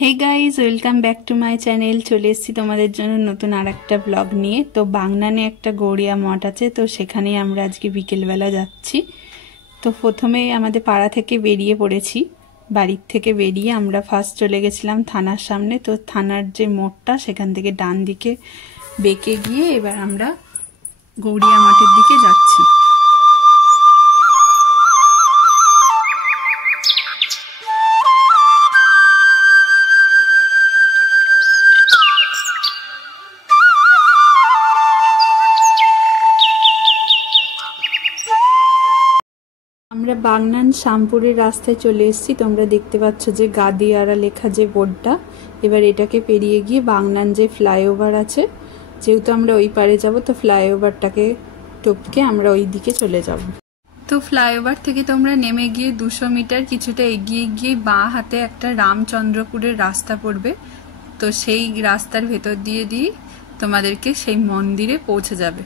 Hey guys welcome back to my channel. चले एसेছি তোমাদের জন্য নতুন আরেকটা ব্লগ নিয়ে। তো বাগনানে একটা গড়িয়া মঠ আছে, তো সেখানেই আমরা আজকে বিকেলবেলা যাচ্ছি। তো প্রথমে আমাদের পাড়া থেকে বেরিয়ে পড়েছি। বাড়ির থেকে বেরিয়ে আমরা ফার্স্ট চলে গেছিলাম থানার সামনে। তো থানার যে মোড়টা সেখান থেকে ডান দিকে বেঁকে গিয়ে এবার আমরা গড়িয়া মঠের দিকে যাচ্ছি। আমরা বাগনান শ্যামপুরের রাস্তায় চলে এসেছি। তোমরা দেখতে পাচ্ছ যে গাদিয়ারা লেখা যে বোর্ডটা। এবার এটাকে পেরিয়ে গিয়ে বাগনান যে ফ্লাইওভার আছে, যেহেতু আমরা ওই পারে যাব, তো ফ্লাইওভারটাকে টপকে আমরা ওই দিকে চলে যাব। তো ফ্লাইওভার থেকে তোমরা নেমে গিয়ে 200 মিটার কিছুটা এগিয়ে গিয়ে বাঁ হাতে একটা রামচন্দ্রপুরের রাস্তা পড়বে। তো সেই রাস্তার ভেতর দিয়ে তোমাদেরকে সেই মন্দিরে পৌঁছে যাবে।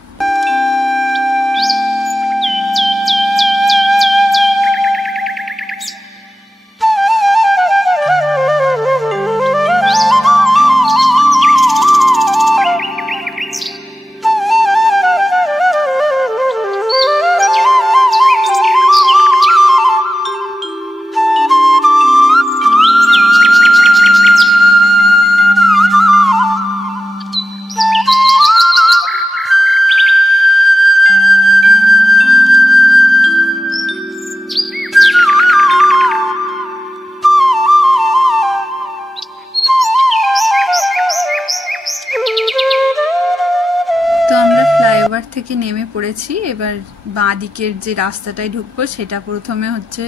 তো আমরা ফ্লাইওভার থেকে নেমে পড়েছি। এবার বাঁ দিকের যে রাস্তাটায় ঢুকবো সেটা প্রথমে হচ্ছে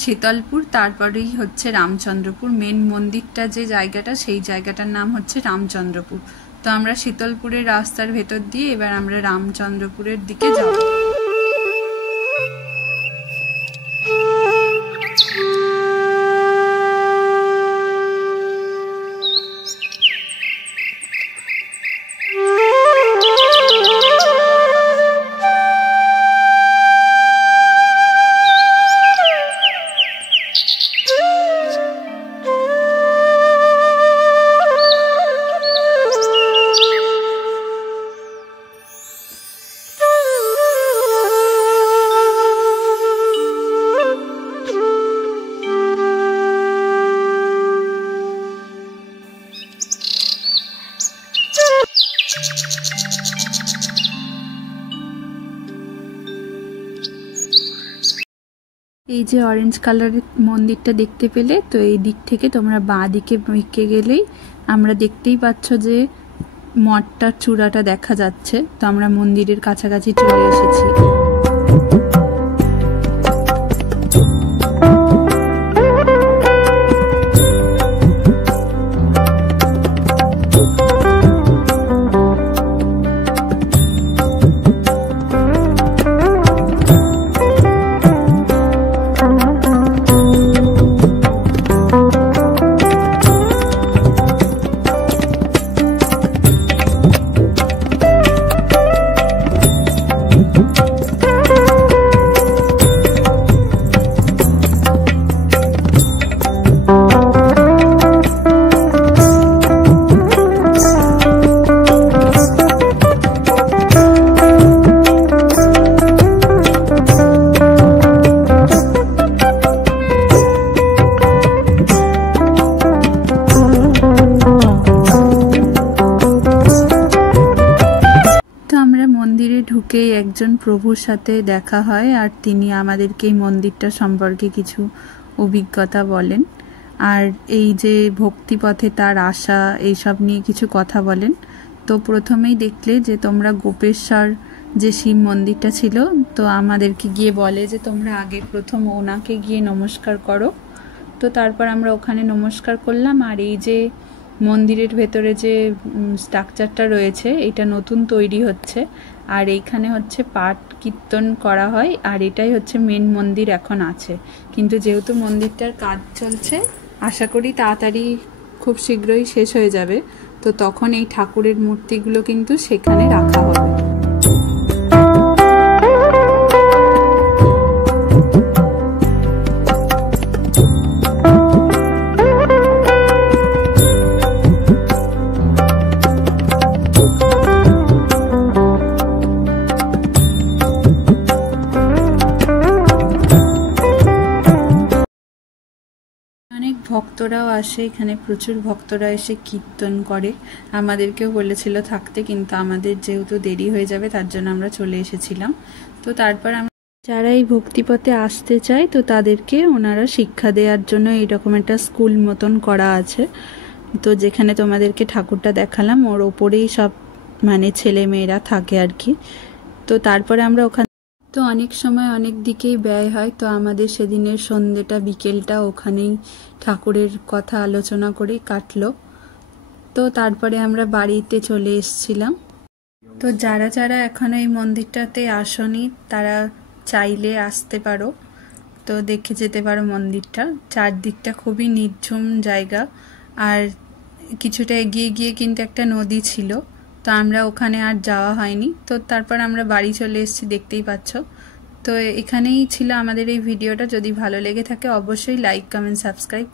শীতলপুর, তারপরেই হচ্ছে রামচন্দ্রপুর। মেন মন্দিরটা যে জায়গাটা, সেই জায়গাটার নাম হচ্ছে রামচন্দ্রপুর। তো আমরা শীতলপুরের রাস্তার ভেতর দিয়ে এবার আমরা রামচন্দ্রপুরের দিকে যাব। এই যে অরেঞ্জ কালারের মন্দিরটা দেখতে পেলে, তো এই দিক থেকে তোমরা বাঁ দিকে বেঁকে গেলেই আমরা দেখতেই পাচ্ছ যে মঠটার চূড়াটা দেখা যাচ্ছে। তো আমরা মন্দিরের কাছাকাছি চলে এসেছি। মন্দিরে ঢুকেই একজন প্রভুর সাথে দেখা হয়, আর তিনি আমাদেরকে এই মন্দিরটা সম্পর্কে কিছু অভিজ্ঞতা বলেন, আর এই যে ভক্তিপথে তার আশা এইসব নিয়ে কিছু কথা বলেন। তো প্রথমেই দেখলে যে তোমরা গোপেশ্বর যে শিব মন্দিরটা ছিল, তো আমাদেরকে গিয়ে বলে যে তোমরা আগে প্রথম ওনাকে গিয়ে নমস্কার করো। তো তারপর আমরা ওখানে নমস্কার করলাম। আর এই যে মন্দিরের ভেতরে যে স্ট্রাকচারটা রয়েছে, এটা নতুন তৈরি হচ্ছে, আর এইখানে হচ্ছে পাঠ কীর্তন করা হয়, আর এটাই হচ্ছে মেন মন্দির এখন আছে। কিন্তু যেহেতু মন্দিরটার কাজ চলছে, আশা করি তাড়াতাড়ি খুব শীঘ্রই শেষ হয়ে যাবে। তো তখন এই ঠাকুরের মূর্তিগুলো কিন্তু সেখানে রাখা হবে। ভক্তরাও আসে এখানে, প্রচুর ভক্তরা এসে কীর্তন করে। আমাদেরকেও বলেছিল থাকতে, কিন্তু আমাদের যেহেতু দেরি হয়ে যাবে তার জন্য আমরা চলে এসেছিলাম। তো তারপর আমরা যারা এই ভক্তিপথে আসতে চায় তো তাদেরকে ওনারা শিক্ষা দেওয়ার জন্য এইরকম একটা স্কুল মতন করা আছে। তো যেখানে তোমাদেরকে ঠাকুরটা দেখালাম ওর ওপরেই সব মানে ছেলে মেয়েরা থাকে আর কি। তো তারপরে আমরা ওখানে তো অনেক সময় অনেক দিকেই ব্যয় হয়, তো আমাদের সেদিনের সন্ধ্যেটা বিকেলটা ওখানেই ঠাকুরের কথা আলোচনা করেই কাটলো। তো তারপরে আমরা বাড়িতে চলে এসেছিলাম। তো যারা যারা এখন এই মন্দিরটাতে আসনি তারা চাইলে আসতে পারো, তো দেখে যেতে পারো মন্দিরটা। চারদিকটা খুবই নির্ঝুম জায়গা, আর কিছুটা এগিয়ে গিয়ে কিন্তু একটা নদী ছিল, তো আমরা ওখানে আর যাওয়া হয়নি। তো তারপর আমরা বাড়ি চলে এসেছি, দেখতেই পাচ্ছ। তো এখানেই ছিল আমাদের এই ভিডিওটা। যদি ভালো লেগে থাকে অবশ্যই লাইক, কমেন্ট, সাবস্ক্রাইব